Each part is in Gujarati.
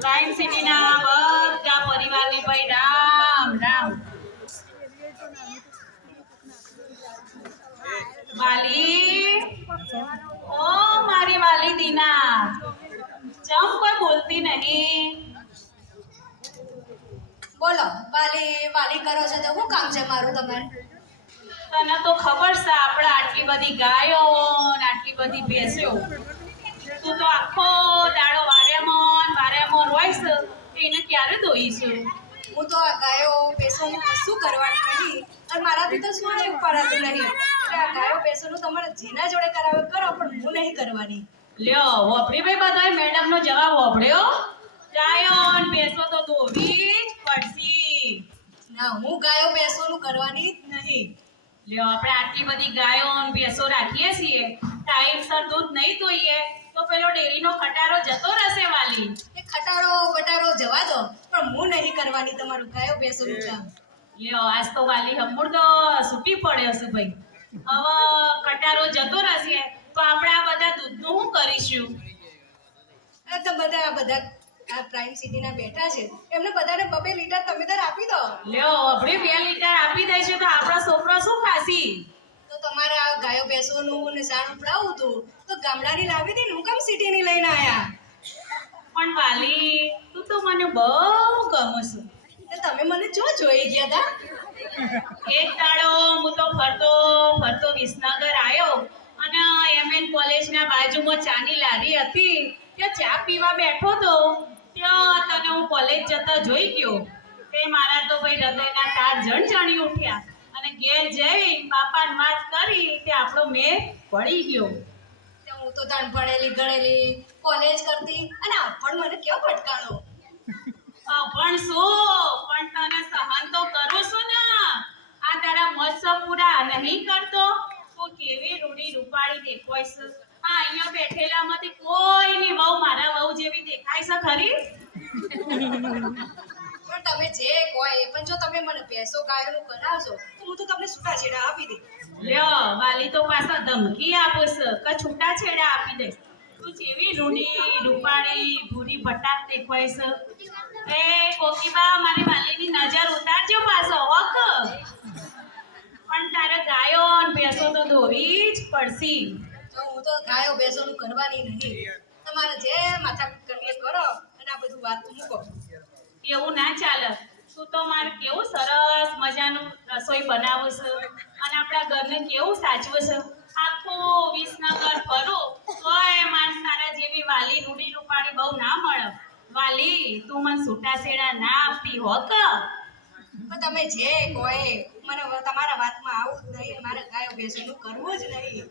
ક્રાઇમ સિટીના બધા પરિવારને ભાઈ રામ રામ. વાલી, ઓ મારી વાલી દીના, ચમ કોઈ બોલતી નહીં? બોલો, વાલી વાલી કરો છો તો શું કામ છે મારું તમે? તને તો ખબર છે આપણે આટલી બધી ગાયો ને આટલી બધી ભેંસો, તું તો આખો દાડો વાર્યામોન હોઈશ, એને ક્યારે દોઈશું? હું તો આ ગાયો ભેંસોનું કશું કરવાની નહીં અને મારાથી તો શું જ ઉપાડાતું નહીં. એટલે આ ગાયો ભેંસોનું તમારે જેના જોડે કરાવે કરો, પણ હું નહીં કરવાની. લ્યો વપરી ભાઈ બધાય મેડમનો જવાબ વપડ્યો. ગાયો ને ભેંસો તો દોવી જ પડશે. ના, હું ગાયો ભેંસોનું કરવાની જ નહીં. લ્યો આપણે આટલી બધી ગાયો ને ભેંસો રાખીએ છીએ, ટાઈમસર દૂધ નહીં દોઈએ તો પેલો ડેરીનો ખટારો જતો રહેશે વાલી. એ ખટારો બટારો જવા દો, પણ હું નહીં કરવાની તમારું ગાયો ભેંસોનું કામ. લ્યો આજ તો વાલી હમુર તો છૂટી પડ્યો છે ભાઈ. હવે ખટારો જતો રહેશે તો આપણે આ બધા દૂધનું શું કરીશું? આ તો બધા આ પ્રાઇમ સિટીના બેઠા છે, એમને બધાને 2 લીટર તમે તાર આપી દો. લ્યો આપણે 2 લીટર આપી દઈશું તો આપણા છોકરો શું ખાસી? તો તમારા ગાયો ભેંસોનું ને સાણ ઉપડાવું હતું તો ગામડાની લાવી હતી ને, હું કેમ સિટીની લઈને આયા? પણ વાલી, તું તો મને બહુ ગમે છે. તો તમે મને જોઈ ગયા હતા? એક દાડો હું તો ફરતો વિસનગર આવ્યો અને એમએન કોલેજના બાજુમાં ચાની લારી હતી, ત્યાં ચા પીવા બેઠો તો ત્યાં તને હું કોલેજ જતા જોઈ ગયો. તે મારા તો ભાઈ હૃદયના તાર જણજણી ઉઠ્યા અને ઘેર જઈ બાપાને વાત કરી તે આપણો મેળ પડી ગયો. હું તો તાણ ભણેલી ગણેલી કોલેજ કરતી અને આ પણ મને કેવો ફટકારો. પણ શું, પણ તને સહન તો કરું છું ને. આ તારા મહોત્સવ પૂરા નહીં કરતો તો કેવી રૂડી રૂપાળી દેખાય છે. આ અહીંયા બેઠેલામાંથી કોઈની વહુ મારા વહુ જેવી દેખાય છે ખરી? પણ તમે જે કહો એ, પણ જો તમે મને ભેંસો ગાયોનું કરાવશો તો હું તો તમને છૂટાછેડા આપી દઈશ. લ્યો વાલી તો પાછા ધમકી આપું છે કે છૂટાછેડા આપી દઈશ. તું જેવી રૂડી રૂપાળી ભૂરી ભટાક દેખાય છે. એ કોકીબા, મારી વાલીની નજર ઉતારજો પાછો હક. પણ તારે ગાયો અને ભેંસો તો દોવી જ પડશે. તો હું તો ગાયો ભેંસોનું કરવાની નહીં. તમારે જે માથા કરવી એ કરો અને આ બધું વાત મૂકો. એવું ના ચાલે. તું તો મારે કેવું સરસ મજાનું રસોઈ બનાવું છે અને આપણા ઘરને કેવું સાચવું છે. આખું વિસનગર ફરું તોય માણસ તારા જેવી વાલી રૂડી રૂપાળી બહુ ના મળે. વાલી, તું મને છૂટાછેડા ના આપતી હો કે? પણ તમે જે કહો એ, મને તમારા વાતમાં આવું જ નહીં. મારે ગાયો ભેંસોનું કરવું જ નહીં.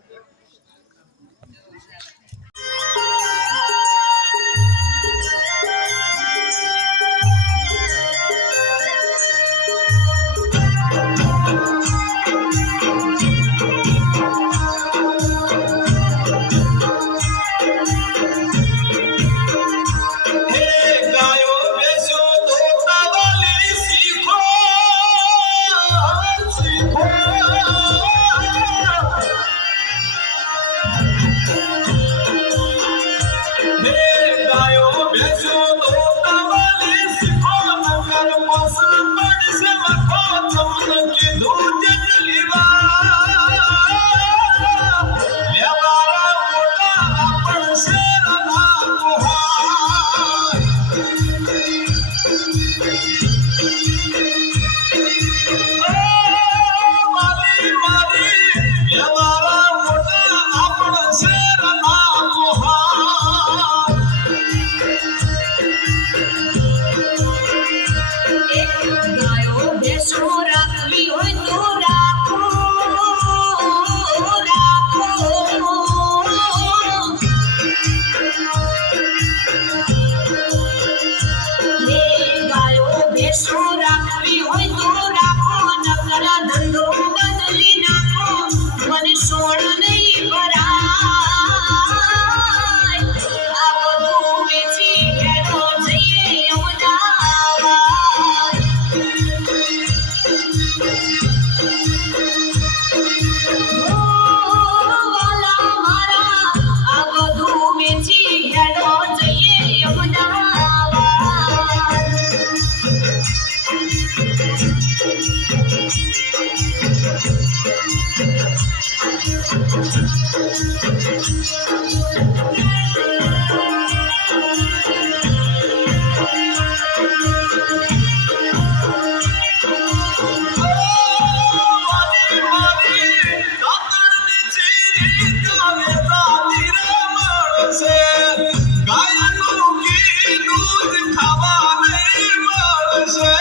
ખાવા નહીં મળશે